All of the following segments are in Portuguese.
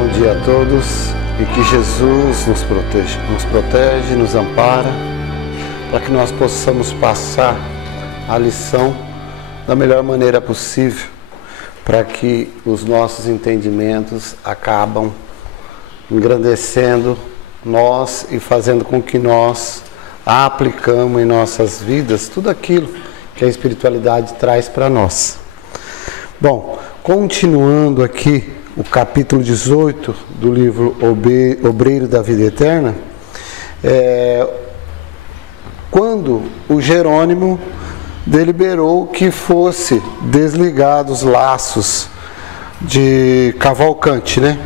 Bom dia a todos e que Jesus nos protege, nos ampara, para que nós possamos passar a lição da melhor maneira possível, para que os nossos entendimentos acabam engrandecendo nós e fazendo com que nós aplicamos em nossas vidas tudo aquilo que a espiritualidade traz para nós. Bom, continuando aqui o capítulo 18 do livro Obreiro da Vida Eterna, quando o Jerônimo deliberou que fosse desligado os laços de Cavalcante, né?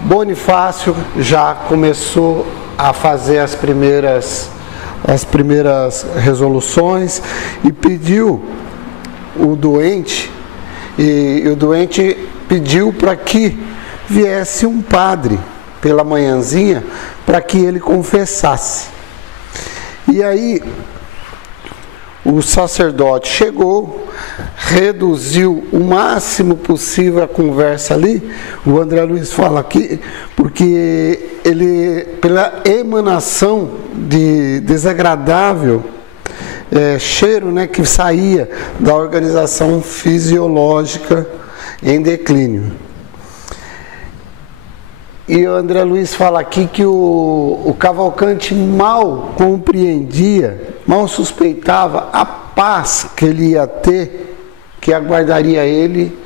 Bonifácio já começou a fazer as primeiras resoluções e pediu o doente, e o doente pediu para que viesse um padre pela manhãzinha para que ele confessasse. E aí o sacerdote chegou, reduziu o máximo possível a conversa ali. O André Luiz fala aqui, porque ele, pela emanação de desagradável cheiro, né, que saía da organização fisiológica em declínio. E o André Luiz fala aqui que o Cavalcante mal compreendia, mal suspeitava a paz que ele ia ter, que aguardaria ele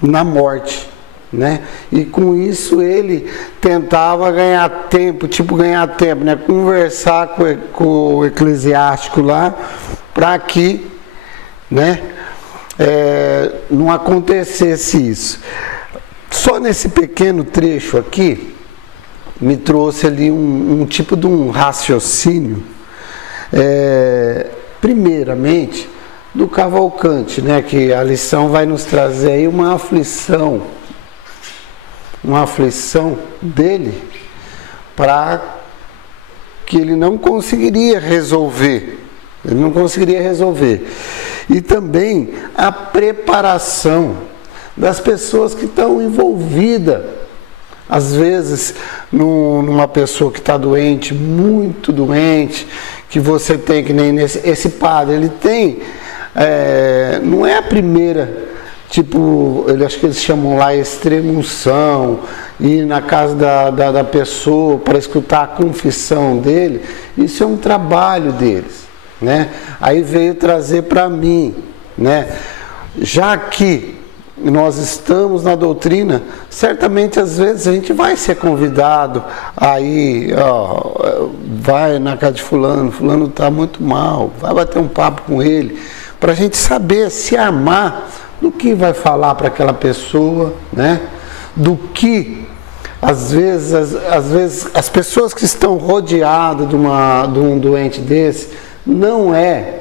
na morte, né? E com isso ele tentava ganhar tempo, né? Conversar com o eclesiástico lá, para que, né, não acontecesse isso. Só nesse pequeno trecho aqui, me trouxe ali um tipo de um raciocínio, primeiramente, do Cavalcante, né, que a lição vai nos trazer aí uma aflição dele, para que ele não conseguiria resolver, e também a preparação das pessoas que estão envolvidas, às vezes numa pessoa que está doente, muito doente, que você tem, que nem esse padre, ele tem, não é a primeira, tipo, acho que eles chamam lá extrema-unção, ir na casa da pessoa para escutar a confissão dele. Isso é um trabalho deles, né? Aí veio trazer para mim, né? Já que nós estamos na doutrina, certamente às vezes a gente vai ser convidado aí, vai na casa de fulano está muito mal, vai bater um papo com ele, para a gente saber se armar do que vai falar para aquela pessoa, né? Do que às vezes as pessoas que estão rodeadas de um doente desse não é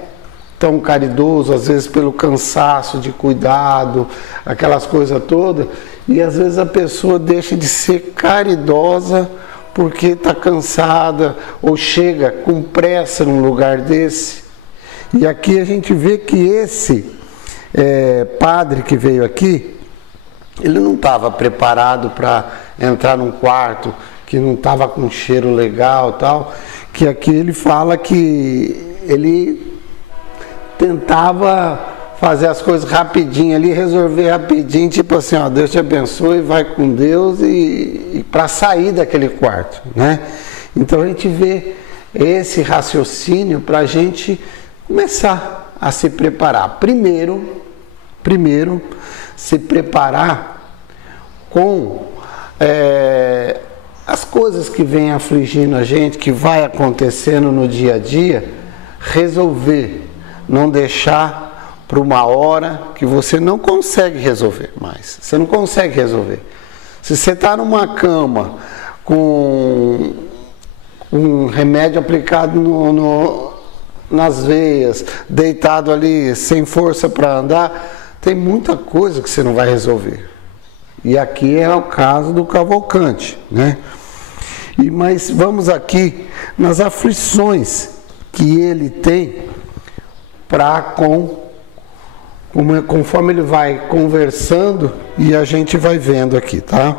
tão caridoso, às vezes pelo cansaço de cuidado, aquelas coisas todas, e às vezes a pessoa deixa de ser caridosa porque está cansada ou chega com pressa num lugar desse. E aqui a gente vê que esse padre que veio aqui, ele não estava preparado para entrar num quarto que não estava com cheiro legal, tal, que aqui ele fala que ele tentava fazer as coisas rapidinho ali, resolver rapidinho, tipo assim, Deus te abençoe, vai com Deus, e para sair daquele quarto, né? Então a gente vê esse raciocínio para a gente começar a se preparar. Primeiro, se preparar com as coisas que vêm afligindo a gente, que vai acontecendo no dia a dia, resolver, não deixar para uma hora que você não consegue resolver mais. Você não consegue resolver. Se você está numa cama com um remédio aplicado nas veias, deitado ali sem força para andar, tem muita coisa que você não vai resolver. E aqui é o caso do Cavalcante, né? Mas vamos aqui nas aflições que ele tem para com conforme ele vai conversando e a gente vai vendo aqui, tá?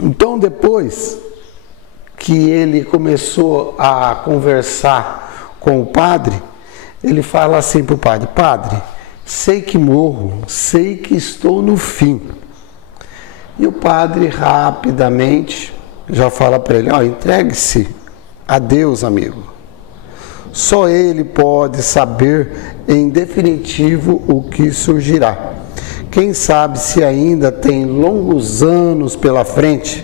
Então, depois que ele começou a conversar com o padre, ele fala assim para o padre: Padre, sei que morro, sei que estou no fim. E o padre rapidamente já fala para ele: entregue-se a Deus, amigo. Só Ele pode saber em definitivo o que surgirá. Quem sabe se ainda tem longos anos pela frente?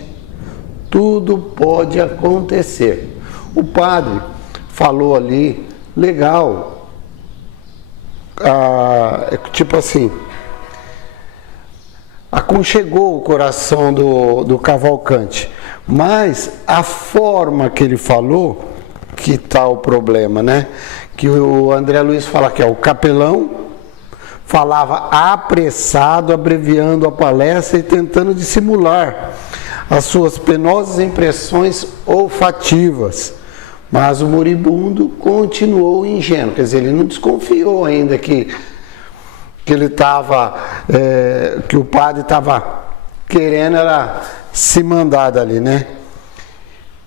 Tudo pode acontecer. O padre falou ali, legal, tipo assim, aconchegou o coração do Cavalcante, mas a forma que ele falou, que está o problema, né? Que o André Luiz fala que o capelão falava apressado, abreviando a palestra e tentando dissimular as suas penosas impressões olfativas. Mas o moribundo continuou ingênuo, quer dizer, ele não desconfiou ainda que ele estava, que o padre estava querendo era se mandar dali, né?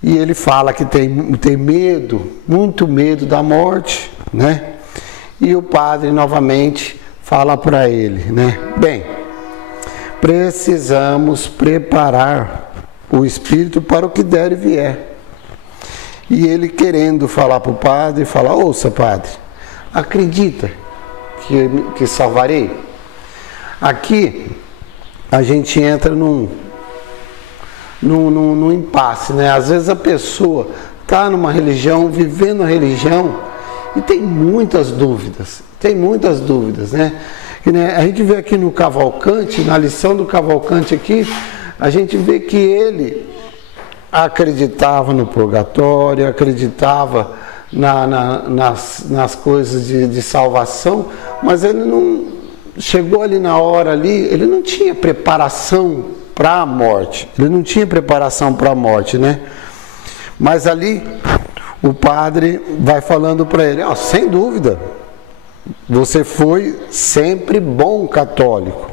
E ele fala que tem medo, muito medo da morte, né? E o padre novamente fala para ele, né? Bem, precisamos preparar o espírito para o que der e vier. E ele querendo falar para o padre, fala: ouça, padre, acredita que salvarei? Aqui a gente entra num impasse, né? Às vezes a pessoa está numa religião, vivendo a religião e tem muitas dúvidas, né? E, né, a gente vê aqui no Cavalcante, na lição do Cavalcante aqui, a gente vê que ele acreditava no purgatório, acreditava nas coisas de salvação, mas ele não chegou ali na hora ali, ele não tinha preparação para a morte, né? Mas ali o padre vai falando para ele: sem dúvida, você foi sempre bom católico,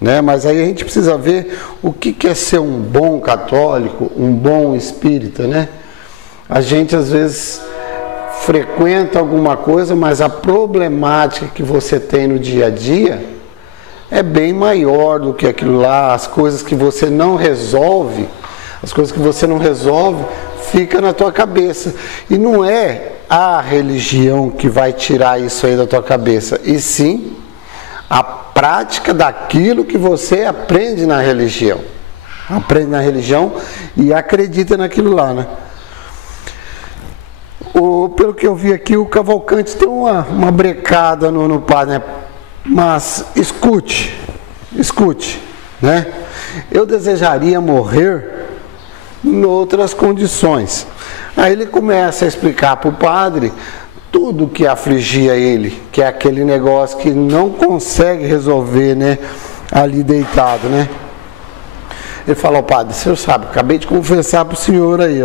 né? Mas aí a gente precisa ver o que é ser um bom católico, um bom espírita, né? A gente às vezes frequenta alguma coisa, mas a problemática que você tem no dia a dia é bem maior do que aquilo lá. As coisas que você não resolve, fica na tua cabeça. E não é a religião que vai tirar isso aí da tua cabeça, e sim a prática daquilo que você aprende na religião. Aprende na religião e acredita naquilo lá, né? Pelo que eu vi aqui, o Cavalcante tem uma brecada no padre, né? Mas escute, né? Eu desejaria morrer em outras condições. Aí ele começa a explicar para o padre tudo que afligia ele, que é aquele negócio que não consegue resolver, né? Ali deitado, né? Ele fala: padre, o senhor sabe, acabei de confessar para o senhor aí,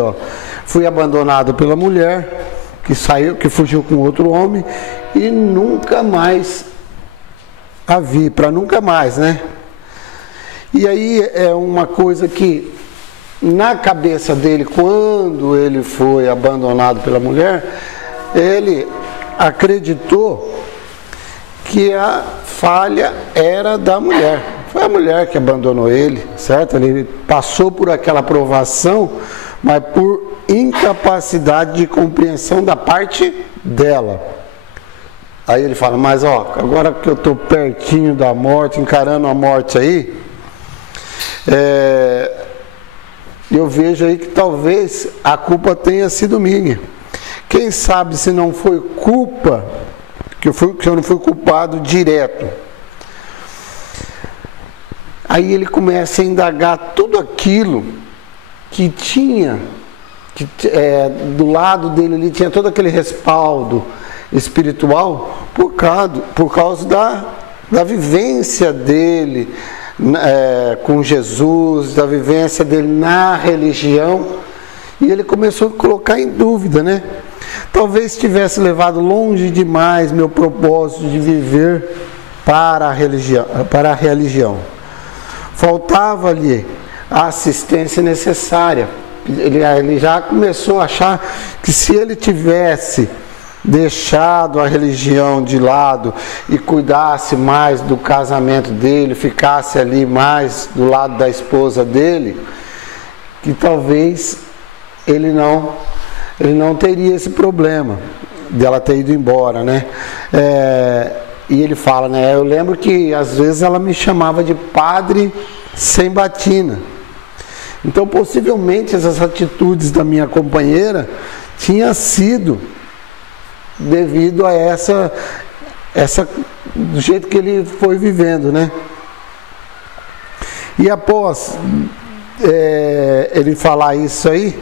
fui abandonado pela mulher, que fugiu com outro homem, e nunca mais a vi, para nunca mais, né? E aí é uma coisa que na cabeça dele, quando ele foi abandonado pela mulher, ele acreditou que a falha era da mulher. Foi a mulher que abandonou ele, certo? Ele passou por aquela provação, mas por incapacidade de compreensão da parte dela. Aí ele fala: mas agora que eu estou pertinho da morte, encarando a morte aí, eu vejo aí que talvez a culpa tenha sido minha. Quem sabe se não foi culpa, que eu não fui culpado direto. Aí ele começa a indagar tudo aquilo que tinha, do lado dele ali tinha todo aquele respaldo espiritual por causa da vivência dele com Jesus, da vivência dele na religião. E ele começou a colocar em dúvida, né? talvez tivesse levado longe demais meu propósito de viver para a religião. Faltava-lhe a assistência necessária. Ele já começou a achar que se ele tivesse deixado a religião de lado e cuidasse mais do casamento dele, ficasse ali mais do lado da esposa dele, que talvez ele não teria esse problema dela ter ido embora, né? E ele fala, né? Eu lembro que às vezes ela me chamava de padre sem batina. Então, possivelmente, essas atitudes da minha companheira tinham sido devido a essa do jeito que ele foi vivendo, né? E após ele falar isso aí,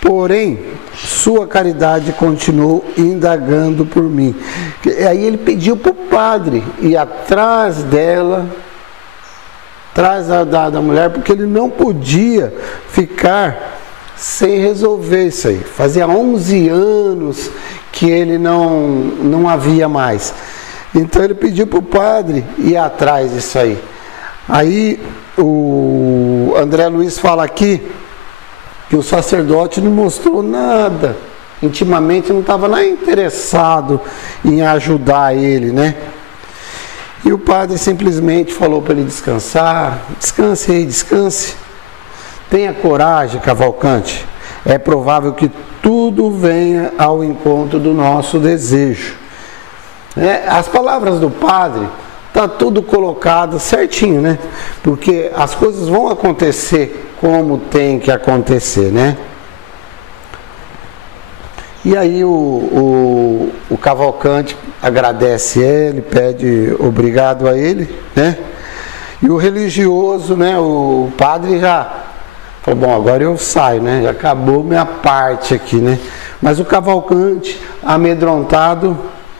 porém, sua caridade continuou indagando por mim. Aí ele pediu para o padre ir atrás dela, atrás da mulher, porque ele não podia ficar sem resolver isso aí. Fazia 11 anos que ele não havia mais. Então ele pediu para o padre ir atrás disso aí. Aí o André Luiz fala aqui que o sacerdote não mostrou nada, intimamente não estava nada interessado em ajudar ele, né? E o padre simplesmente falou para ele descansar. Descanse aí, descanse. Tenha coragem, Cavalcante. É provável que tudo venha ao encontro do nosso desejo. As palavras do padre, está tudo colocado certinho, né? Porque as coisas vão acontecer como tem que acontecer, né? E aí o Cavalcante agradece ele, pede obrigado a ele, né? E o religioso, né? O padre já falou, bom, agora eu saio, né? Já acabou minha parte aqui, né? Mas o Cavalcante, amedrontado,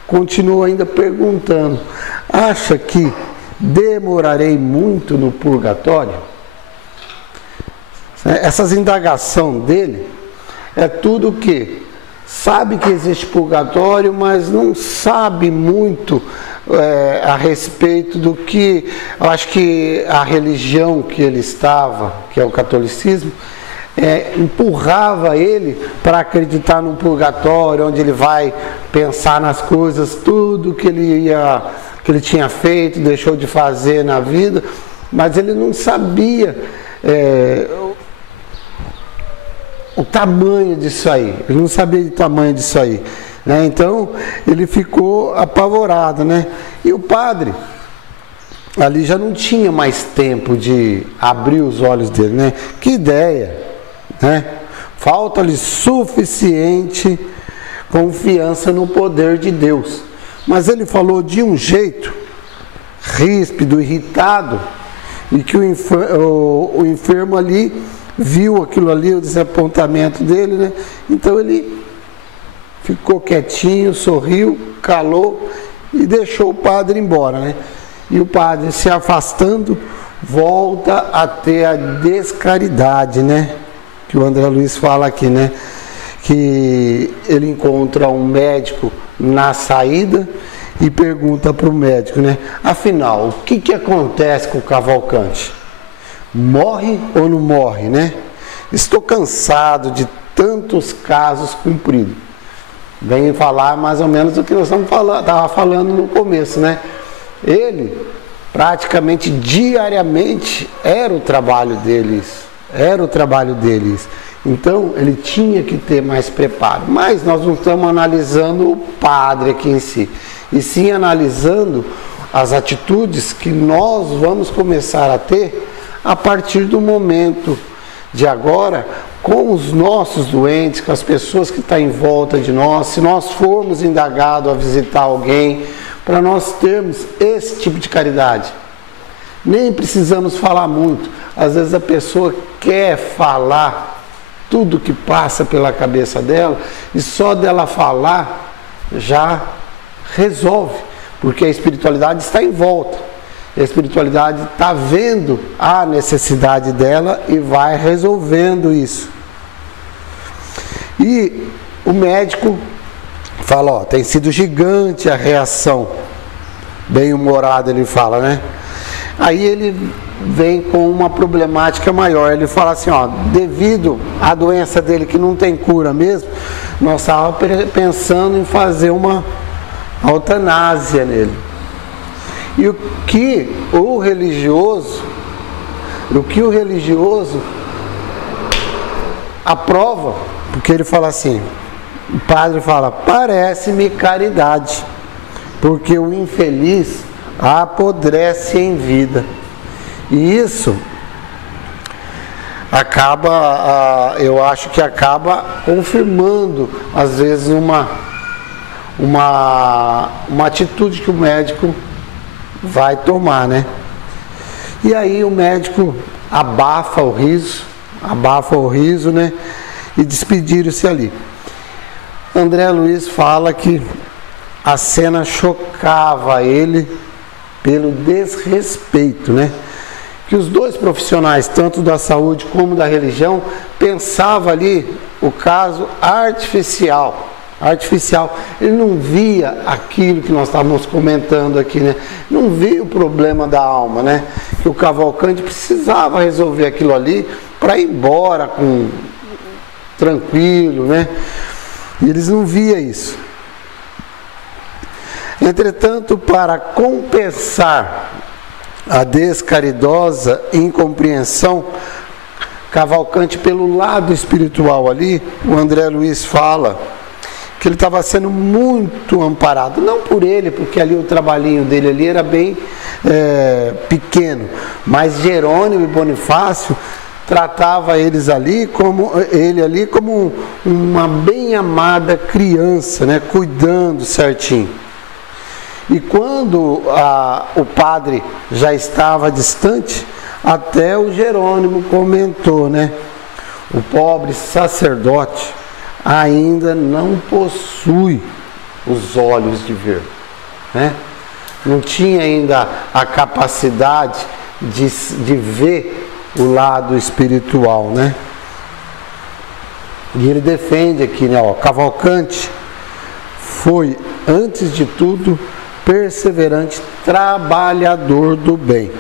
continua ainda perguntando, acha que demorarei muito no purgatório? Essas indagações dele é tudo o que sabe que existe purgatório, mas não sabe muito a respeito do que, eu acho que a religião que ele estava, que é o catolicismo, empurrava ele para acreditar num purgatório, onde ele vai pensar nas coisas, tudo que ele tinha feito, deixou de fazer na vida, mas ele não sabia o tamanho disso aí, ele não sabia o tamanho disso aí, né? Então ele ficou apavorado, né? E o padre ali já não tinha mais tempo de abrir os olhos dele, né? Que ideia, né? Falta-lhe suficiente confiança no poder de Deus, mas ele falou de um jeito ríspido, irritado, e que o enfermo ali viu aquilo ali, o desapontamento dele, né? Então ele ficou quietinho, sorriu, calou e deixou o padre embora, né? E o padre, se afastando, volta a ter a descaridade, né? Que o André Luiz fala aqui, né? Que ele encontra um médico na saída e pergunta para o médico, né? Afinal, o que acontece com o Cavalcante? Morre ou não morre, né? Estou cansado de tantos casos cumpridos. Vem falar mais ou menos do que nós estava falando no começo, né? Ele, praticamente diariamente, era o trabalho deles. Então, ele tinha que ter mais preparo. Mas nós não estamos analisando o padre aqui em si, e sim analisando as atitudes que nós vamos começar a ter a partir do momento de agora, com os nossos doentes, com as pessoas que estão em volta de nós, se nós formos indagados a visitar alguém, para nós termos esse tipo de caridade. Nem precisamos falar muito. Às vezes a pessoa quer falar tudo que passa pela cabeça dela, e só dela falar já resolve, porque a espiritualidade está em volta. A espiritualidade está vendo a necessidade dela e vai resolvendo isso. E o médico fala, ó, tem sido gigante a reação. Bem humorado ele fala, né? Aí ele vem com uma problemática maior. Ele fala assim, ó, devido à doença dele que não tem cura mesmo, nós estávamos pensando em fazer uma eutanásia nele. E o que o religioso aprova, porque ele fala assim, o padre fala, parece-me caridade, porque o infeliz apodrece em vida. E isso acaba, eu acho que acaba confirmando, às vezes, uma atitude que o médico vai tomar, né? E aí o médico abafa o riso, né? E despediram-se ali. André Luiz fala que a cena chocava ele pelo desrespeito, né? Que os dois profissionais, tanto da saúde como da religião, pensavam ali o caso artificial. Ele não via aquilo que nós estávamos comentando aqui, né? Não via o problema da alma, né? Que o Cavalcante precisava resolver aquilo ali para ir embora tranquilo, né? E eles não viam isso. Entretanto, para compensar a descaridosa incompreensão, Cavalcante, pelo lado espiritual ali, o André Luiz fala que ele estava sendo muito amparado, não por ele, porque ali o trabalhinho dele ali era bem pequeno, mas Jerônimo e Bonifácio tratava ele ali como uma bem amada criança, né, cuidando certinho. E quando o padre já estava distante, até o Jerônimo comentou, né? O pobre sacerdote ainda não possui os olhos de ver, né? Não tinha ainda a capacidade de ver o lado espiritual, né? E ele defende aqui, né? Ó, Cavalcante foi, antes de tudo, perseverante, trabalhador do bem.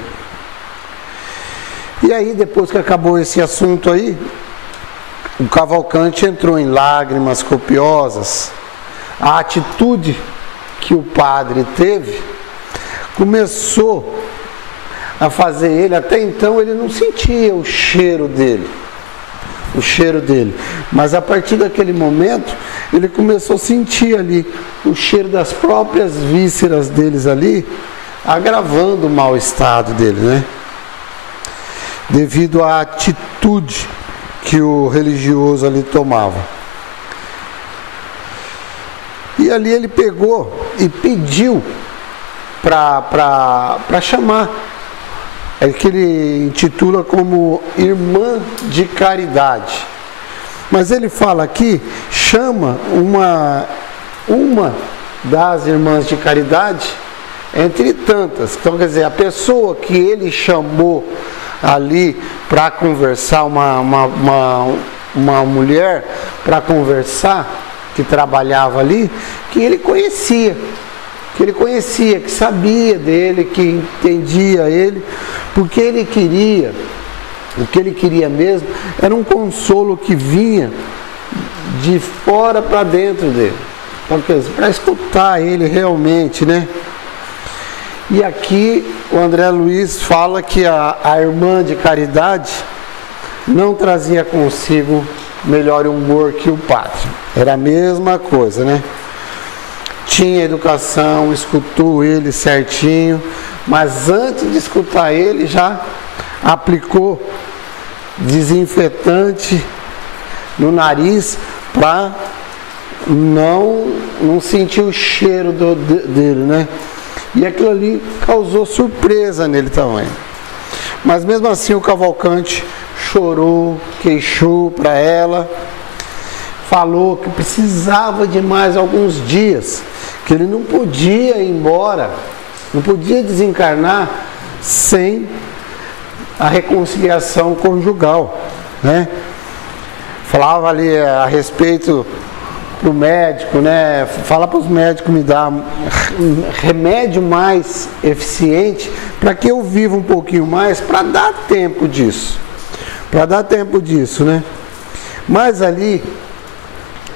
E aí, depois que acabou esse assunto aí, o Cavalcante entrou em lágrimas copiosas. A atitude que o padre teve começou a fazer ele, até então ele não sentia o cheiro dele, mas a partir daquele momento ele começou a sentir ali o cheiro das próprias vísceras deles ali, agravando o mau estado dele, né? Devido à atitude que o religioso ali tomava. E ali ele pegou e pediu para chamar, é que ele intitula como irmã de caridade. Mas ele fala aqui, chama uma das irmãs de caridade, entre tantas. Então, quer dizer, a pessoa que ele chamou ali para conversar, uma mulher para conversar, que trabalhava ali, que ele conhecia, que sabia dele, que entendia ele, porque ele queria, o que ele queria mesmo, era um consolo que vinha de fora para dentro dele, para escutar ele realmente, né? E aqui o André Luiz fala que a irmã de caridade não trazia consigo melhor humor que o padre. Era a mesma coisa, né? Tinha educação, escutou ele certinho, mas antes de escutar ele já aplicou desinfetante no nariz para não sentir o cheiro dele, né? E aquilo ali causou surpresa nele também. Mas mesmo assim o Cavalcante chorou, queixou para ela, falou que precisava de mais alguns dias, que ele não podia ir embora, não podia desencarnar sem a reconciliação conjugal, né? falava ali a respeito do médico, né? Fala para os médicos me dar remédio mais eficiente para que eu viva um pouquinho mais, para dar tempo disso. Para dar tempo disso, né? Mas ali,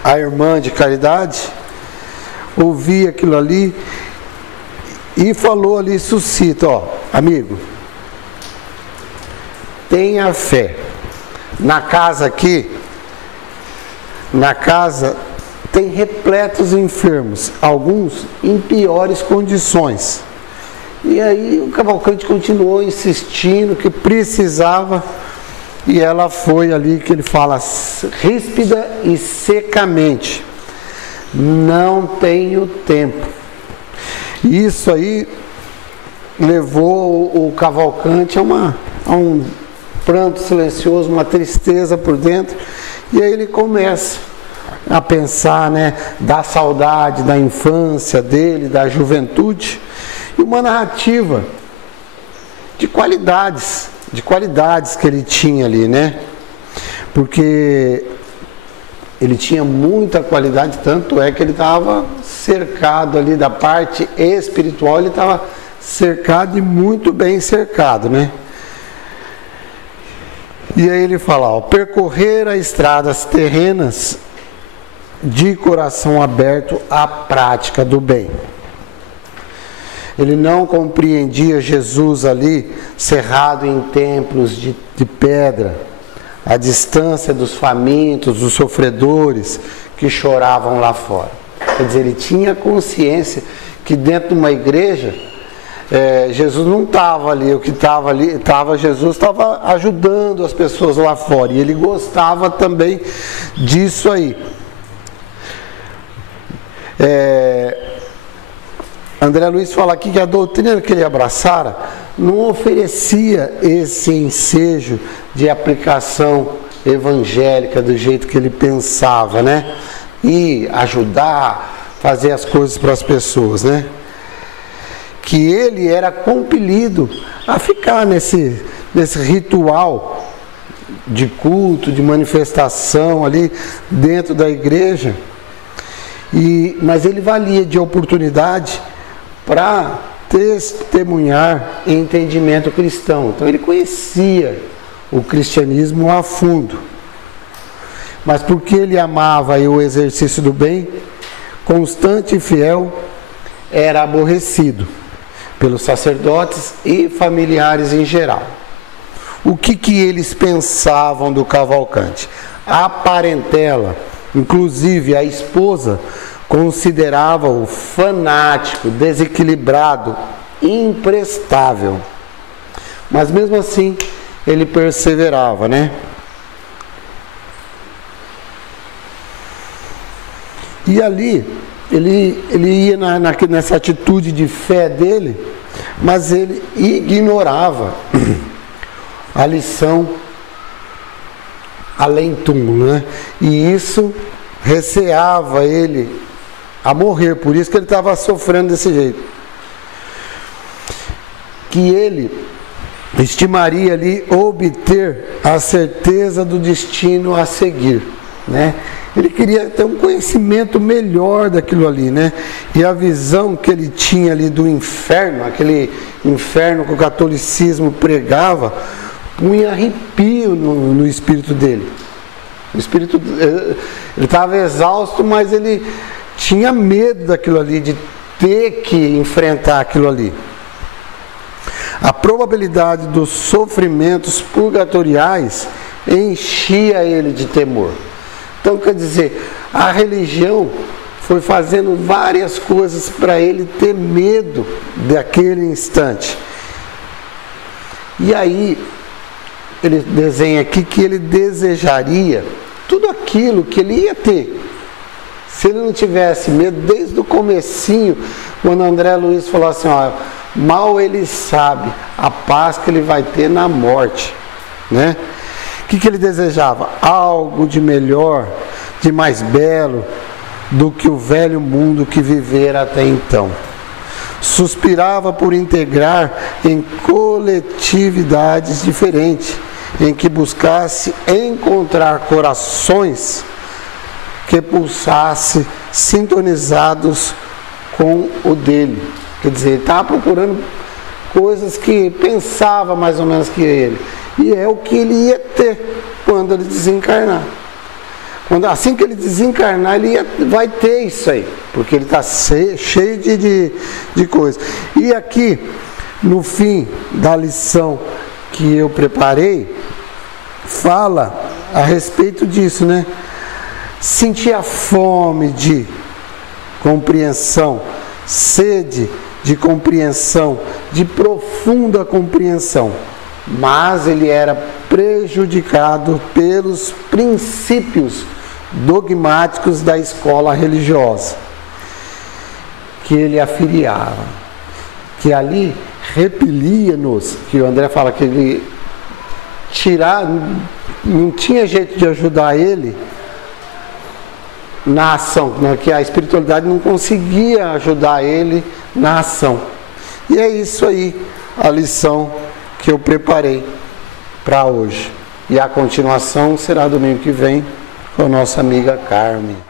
a irmã de caridade ouvia aquilo ali e falou ali, suscita, ó, amigo, tenha fé. Na casa aqui, na casa tem repletos enfermos, alguns em piores condições. E aí o Cavalcante continuou insistindo que precisava, e ela foi ali que ele fala ríspida e secamente: não tenho tempo. Isso aí levou o Cavalcante a um pranto silencioso, uma tristeza por dentro, e aí ele começa a pensar, né, da saudade da infância dele, da juventude, e uma narrativa de qualidades que ele tinha ali, né? Porque ele tinha muita qualidade, tanto é que ele estava cercado ali da parte espiritual, ele estava cercado e muito bem cercado, né? E aí ele fala, ó, percorrer as estradas terrenas de coração aberto à prática do bem. Ele não compreendia Jesus ali, cerrado em templos de pedra, à distância dos famintos, dos sofredores que choravam lá fora. Quer dizer, ele tinha consciência que dentro de uma igreja, Jesus não estava ali, o que estava ali, Jesus estava ajudando as pessoas lá fora, e ele gostava também disso aí. André Luiz fala aqui que a doutrina que ele abraçara não oferecia esse ensejo de aplicação evangélica do jeito que ele pensava, né? E ajudar, fazer as coisas para as pessoas, né? Que ele era compelido a ficar nesse ritual de culto, de manifestação ali dentro da igreja. Mas ele valia de oportunidade para testemunhar entendimento cristão. Então ele conhecia o cristianismo a fundo. Mas porque ele amava o exercício do bem, constante e fiel, era aborrecido pelos sacerdotes e familiares em geral. O que eles pensavam do Cavalcante? A parentela, inclusive a esposa, considerava-o fanático, desequilibrado, imprestável. Mas mesmo assim, ele perseverava, né? E ali, ele ia nessa atitude de fé dele, mas ele ignorava a lição além túmulo, né? E isso receava ele a morrer, por isso que ele estava sofrendo desse jeito. Que ele estimaria ali obter a certeza do destino a seguir, né? Ele queria ter um conhecimento melhor daquilo ali, né? E a visão que ele tinha ali do inferno, aquele inferno que o catolicismo pregava, punha arrepio no espírito dele. O espírito, ele estava exausto, mas ele tinha medo daquilo ali, de ter que enfrentar aquilo ali. A probabilidade dos sofrimentos purgatoriais enchia ele de temor. Então, quer dizer, a religião foi fazendo várias coisas para ele ter medo daquele instante. E aí, ele desenha aqui que ele desejaria tudo aquilo que ele ia ter. Se ele não tivesse medo, desde o comecinho, quando André Luiz falou assim, ó, mal ele sabe a paz que ele vai ter na morte, né? O que ele desejava? Algo de melhor, de mais belo do que o velho mundo que vivera até então. Suspirava por integrar em coletividades diferentes, em que buscasse encontrar corações que pulsasse sintonizados com o dele. Quer dizer, ele estava procurando coisas que pensava mais ou menos que ele. E é o que ele ia ter quando ele desencarnar. Assim que ele desencarnar, ele vai ter isso aí, porque ele está cheio de coisas. E aqui, no fim da lição que eu preparei, fala a respeito disso, né? Sentir a fome de compreensão, sede de compreensão, de profunda compreensão, mas ele era prejudicado pelos princípios dogmáticos da escola religiosa que ele afiliava, que ali repelia-nos, que o André fala que ele não tinha jeito de ajudar ele na ação, né? Que a espiritualidade não conseguia ajudar ele na ação. E é isso aí, a lição que eu preparei para hoje. E a continuação será domingo que vem com a nossa amiga Carmen.